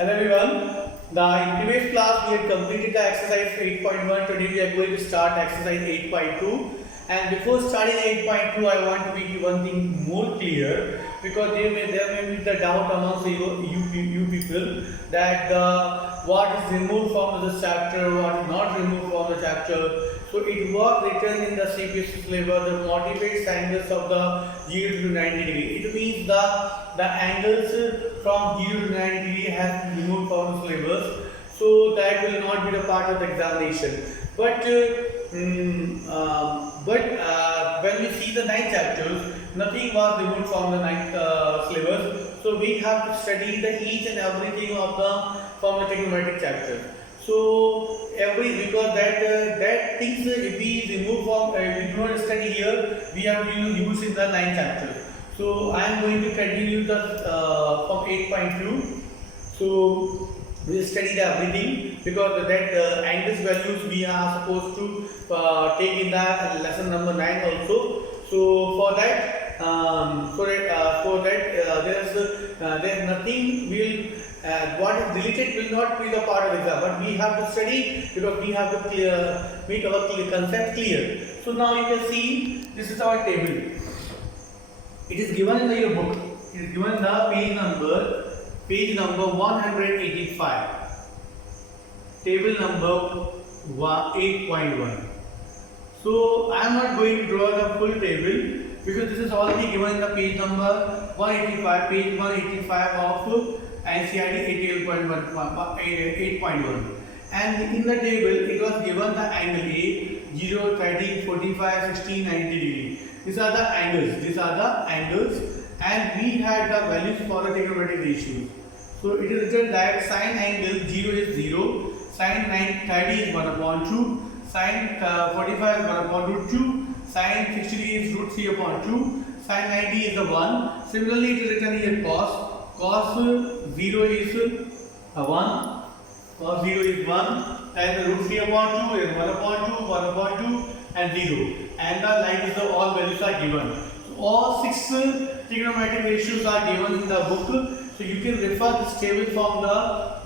Hello everyone. In previous class we had completed the exercise 8.1. Today we are going to start exercise 8.2. And before starting 8.2, I want to make one thing more clear because there may be the doubt amongst you people that what is removed from the chapter, what is not removed from the chapter. So it was written in the CPSC syllabus the motivates angles of the 0 to 90 degree. It means the angles from 0 to 90 degree has been removed from the syllabus, so that will not be the part of the examination. But when we see the 9 chapters, nothing was removed from the 9th syllabus. So we have to study the each and everything of the from the trigonometric chapter. So because that things if we remove from we do not study here, we have to use in the 9th chapter. So I am going to continue the from 8.2. So we will study the everything because that angles values we are supposed to take in the lesson number 9 also. So for that there's nothing will what is deleted will not be the part of exam, but we have to study because we have to make our concept clear. So now you can see this is our table. It is given in your book. It is given the page number 185. Table number 8.1. So I am not going to draw the full table because this is already given in the page number 185, page 185 of NCERT 8.1. And in the table it was given the angle A 0, 30, 45, 60, 90 degree. These are the angles, and we had the values for the trigonometric ratios. So it is written that sine angle 0 is 0, sine 30 is 1 upon 2, sine 45 is 1 upon root 2, sine 60 is root 3 upon 2, sine 90 is the 1. Similarly, it is written here cos 0 is 1, cos 0 is 1, and root 3 upon 2 is 1 upon 2, 1 upon 2 and 0. And the like is the all values are given. So all 6 trigonometric ratios are given in the book. So you can refer this table from the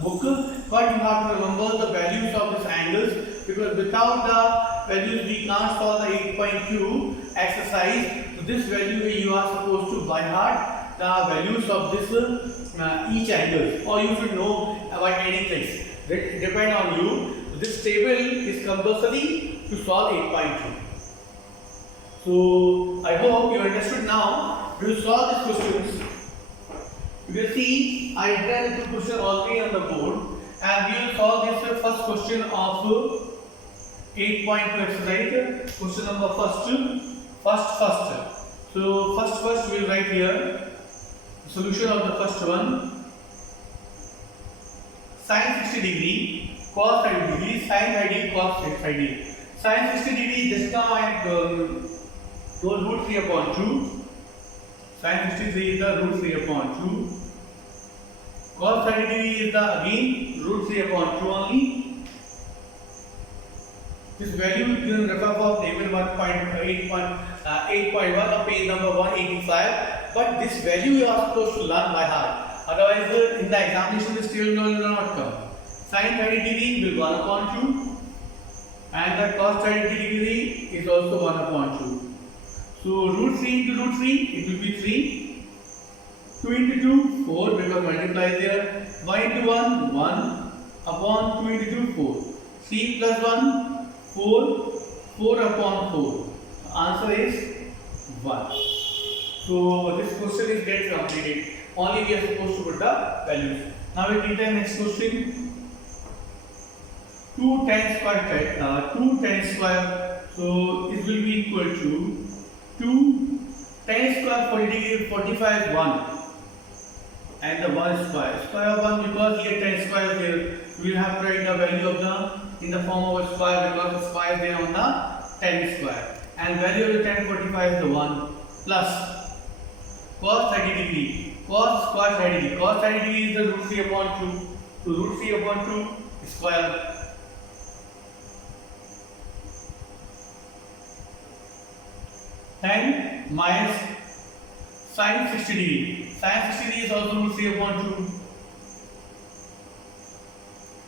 book, but you have to remember the values of these angles because without the values we can't solve the 8.2 exercise. So this value you are supposed to by heart the values of this each angle, or you should know about any tricks. That depend on you. This table is compulsory to solve 8.2. So I hope you understood now. We will solve these questions. You can see I had the question already on the board, and we will solve this first question of 8.2 exercise. Question number first. So first we will write here solution of the first one. Sine 60 degree, cos 30 degree, sine 30, cos 30. Sine 60 degree just now I have root 3 upon 2. Sine 63 is the root 3 upon 2. Cos 30 degree is the again root 3 upon 2 only. This value you can refer for table 8.1 of page number 185. But this value you are supposed to learn by heart. Otherwise, in the examination this table will not come. Sine 30 degree will be 1 upon 2, and the cos 30 degree is also 1 upon 2. So root 3 into root 3, it will be 3. 2 into 2, 4 because multiply there. 1 into 1, 1 upon 2 into 2, 4. 3 plus 1, 4. 4 upon 4. The answer is 1. So this question is get completed. Only we are supposed to put the values. Now we take the next question. 2 tan square. So it will be equal to 2 tan square 40 degree 45 is 1, and the 1 square of 1 because here tan square is there. We will have to write the value of the in the form of a square because the square is there on the tan square, and value of the tan 45 is the 1 plus cos 30 degree. Cos square 30 degree. Cos 30 degree is the root 3 upon 2. So root 3 upon 2 square. Tan minus sin 60 degree. Sin 60 degree is also root 3 upon 2.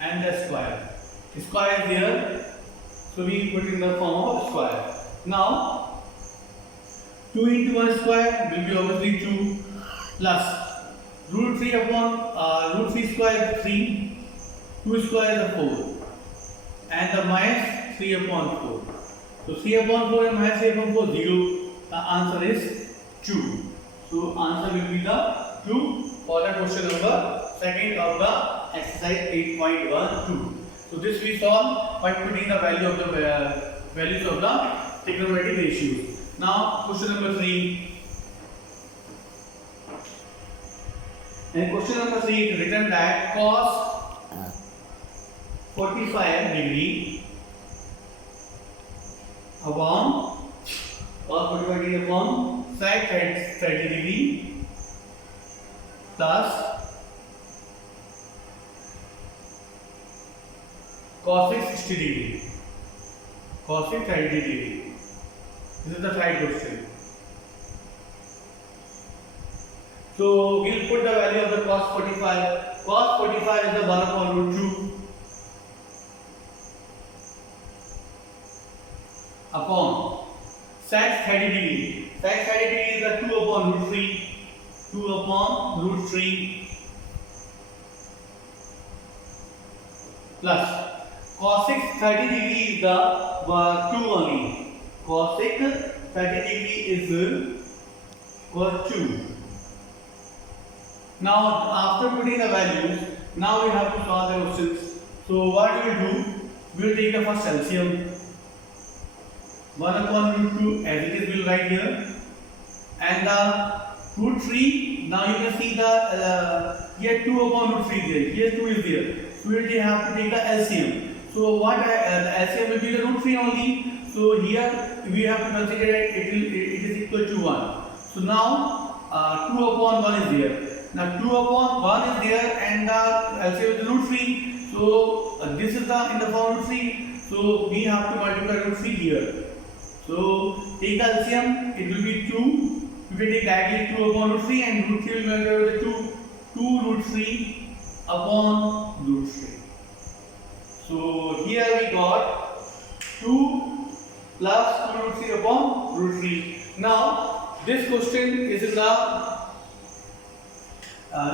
and the square. Square is there, so we put in the form of square. Now 2 into 1 square will be obviously 2 plus root 3 upon root 3 square is 3, 2 square is 4 and the minus 3 upon 4. So 3 upon 4 and minus 3 upon 4 0. The answer is 2. So answer will be the 2 for the question number second of the exercise 8.12. So this we solve by putting the value of the values of the trigonometric ratios. Now question number 3. And question number 3 is written that cos 45 degree upon cos 45 degree upon sec 30 degree plus cosec 60 degree. Cosec 30 degree. This is the third question. So we'll put the value of the cos 45. Cos 45 is the 1 upon root 2 upon sec 30 degree. Sec 30 degree is the 2 upon root 3. 2 upon root 3 plus cosec 30 degree is the 2 only. Cosec 30 degree is cos 2. Now after putting the values, now we have to solve the questions. So what we will do? We will take the first LCM. 1 upon root 2 as it is we will write here, and the root 3. Now you can see the here 2 upon root 3 there. Here 2 is there. So we will have to take the LCM. So what the LCM will be the root 3 only. So here we have to consider it is equal to 1. So now 2 upon 1 is there. Now 2 upon 1 is there and the LCM is root 3. So this is the in the form root 3. So we have to multiply root 3 here. So take the LCM, it will be 2. You can take directly 2 upon root 3 and root 3 will multiply with the 2 root 3 upon root 3. So here we got 2 plus 2 root 3 upon root 3. Now this question is in the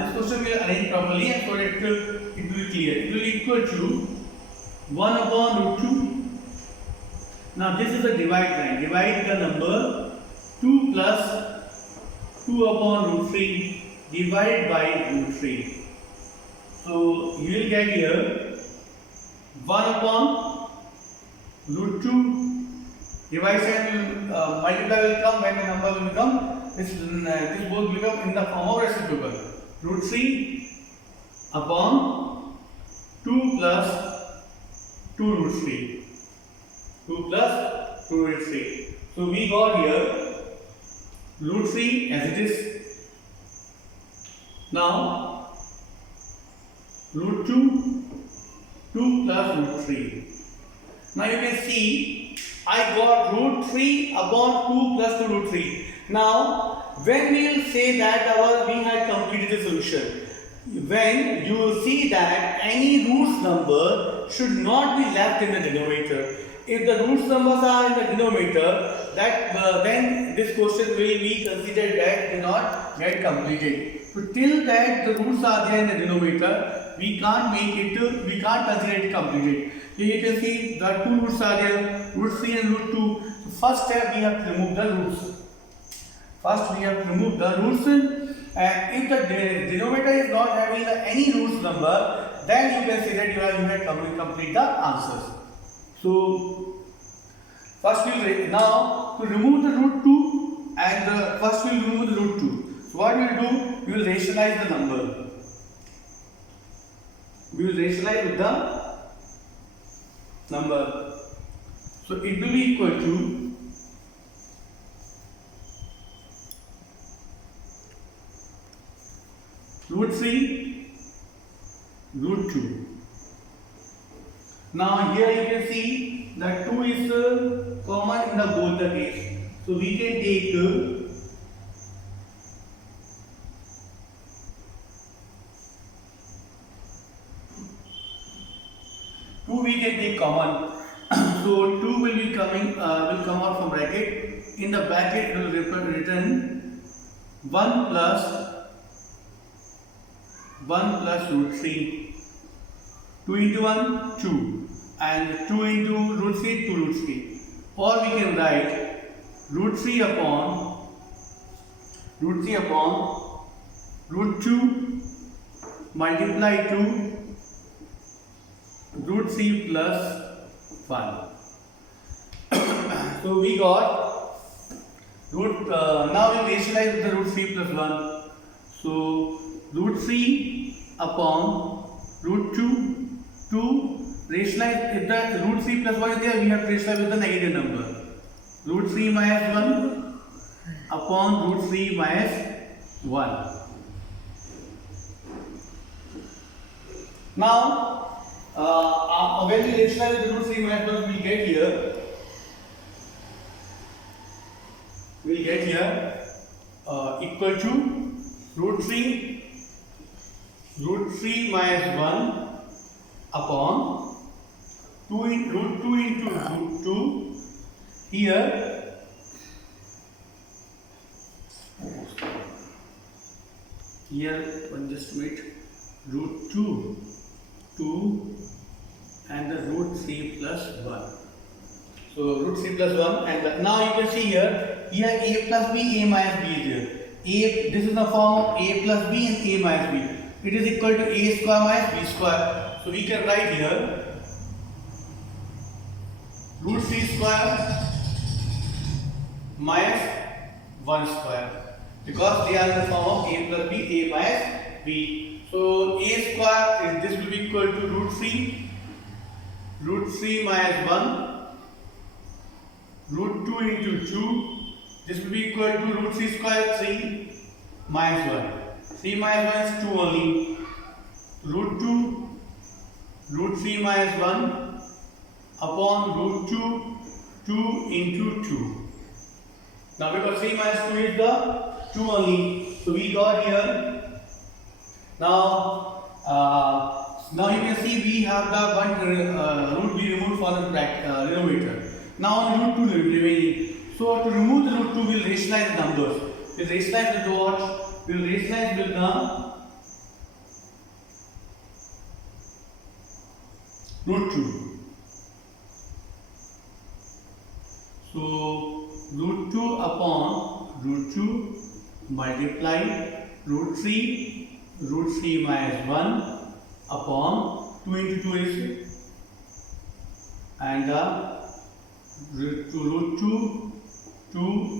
this question will arrange properly and so that it will be clear. It will be equal to 1 upon root 2. Now this is a divide line. Divide the number 2 plus 2 upon root 3 divided by root 3. So you will get here 1 upon root 2. Divide sign will multiply will come when the number will become this both will become in the form of reciprocal. Root 3 upon 2 plus 2 root 3. 2 plus 2 root 3. So we got here root 3 as it is. Now root 2 plus root 3. Now you can see I got root 3 upon 2 plus 2 root 3. Now when we will say that we had completed the solution, when you will see that any roots number should not be left in the denominator. If the roots numbers are in the denominator, that then this question will be considered that cannot get completed. So till that the roots are there in the denominator, we can't consider it completed. Here you can see the two roots are there, root 3 and root 2. So first step we have to remove the roots. First we have to remove the roots, and if the denominator is not having any roots number, then you can say that you have complete the answers. So first we will now to remove the root 2 and first we will remove the root 2. So what we will do? We will rationalize the number. We will rationalize with the number. So it will be equal to root 3 root 2. Now here you can see that 2 is common in the both the case. So we can take 2 we can take common. So 2 will be coming will come out from bracket. In the bracket it will return 1 plus root 3. 2 into 1 2 and 2 into root 3 2 root 3. Or we can write root 3 upon root 2 multiply to root 3 plus 1. So we got root, now we rationalize with the root 3 plus 1. So root 3 upon root 2 rationalize, if the root 3 plus 1 is there, we have to rationalize with the negative number. Root 3 minus 1 upon root 3 minus 1. Now, when we rationalize the root 3 minus 1, we will get here. Equal to root 3 minus 1 upon root 2 into root 2 here. Just wait, root 2 and the root 3 plus 1. So root 3 plus 1 and now you can see here a plus b, a minus b is there. This is the form of a plus b and a minus b. It is equal to a square minus b square. So we can write here root 3 square minus 1 square because they are in the form of a plus b, a minus b. So a square is this will be equal to root 3 minus 1, root 2 into 2. This will be equal to root 3 square 3 minus 1. 3 minus 1 is 2 only. Root 3 minus 1 upon root 2 into 2. Now because 3 minus 2 is the 2 only. So we got here. Now you can see we have the one root we removed for the denominator. Now root 2 remaining. So to remove the root 2 we will rationalize the numbers. We will rationalize with what? We will rationalize with the root 2. So root 2 upon root 2 multiply root 3 minus 1 upon 2 into 2 is and root 2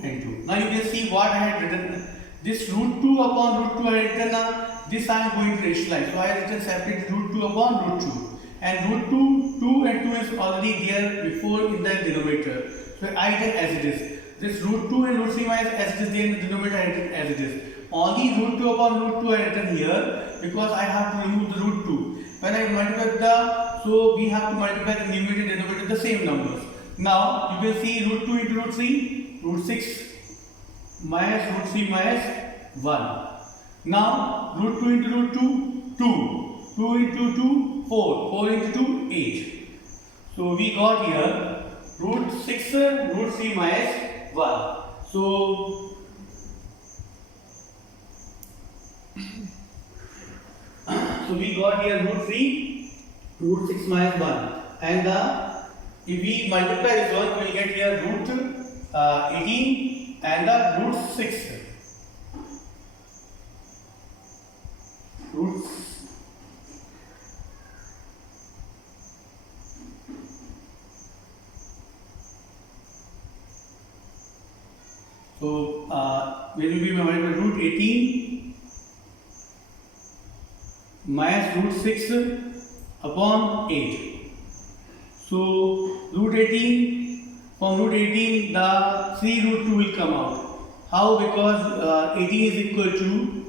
and 2. Now you can see what I had written. This root 2 upon root 2 I had written. This I am going to rationalize. So I have written separate root 2 upon root 2. And root 2 and 2 is already there before in the denominator. So I written as it is. This root 2 and root 3 minus as it is there in the denominator I written as it is. Only root 2 upon root 2 I written here because I have to remove the root 2. When I multiply so we have to multiply the numerator and denominator the same numbers. Now you can see root 2 into root 3, root 6 minus root 3 minus 1. Now root 2 into root 2, 2 into 2, 4 into 2, 8. So we got here root 6, root 3 minus 1. So we got here root 3, root 6 minus 1. And if we multiply this one, we will get here root 18 and the root 6. Root so we will be multiplying root 18 minus root 6 upon 8. So root 18, from root 18 the 3 root 2 will come out. How? Because 18 is equal to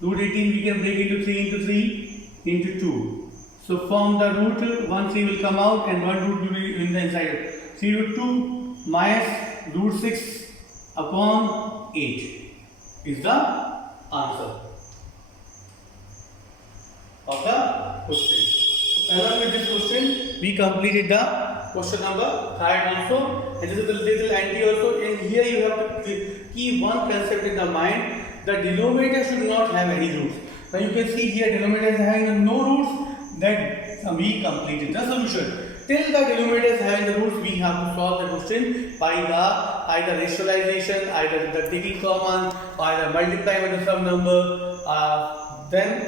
root 18 we can break into 3 into 3 into 2. So from the root 1 3 will come out and 1 root will be in the inside. 3 root 2 minus root 6 upon 8 is the answer of the question. along with this question, we completed the question number 5 also, and this is the little anti also. And here you have to keep one concept in the mind: the denominator should not have any roots. Now you can see here denominator is having no roots. Then we completed the solution. Till the denominator is having the roots, we have to solve the question by the either rationalization, either the taking common, either multiplying with the sum number. Then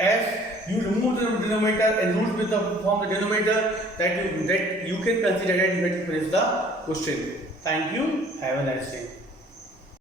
as you remove the denominator and roots with the form the denominator, that you can consider that you finish the question. Thank you. Have a nice day.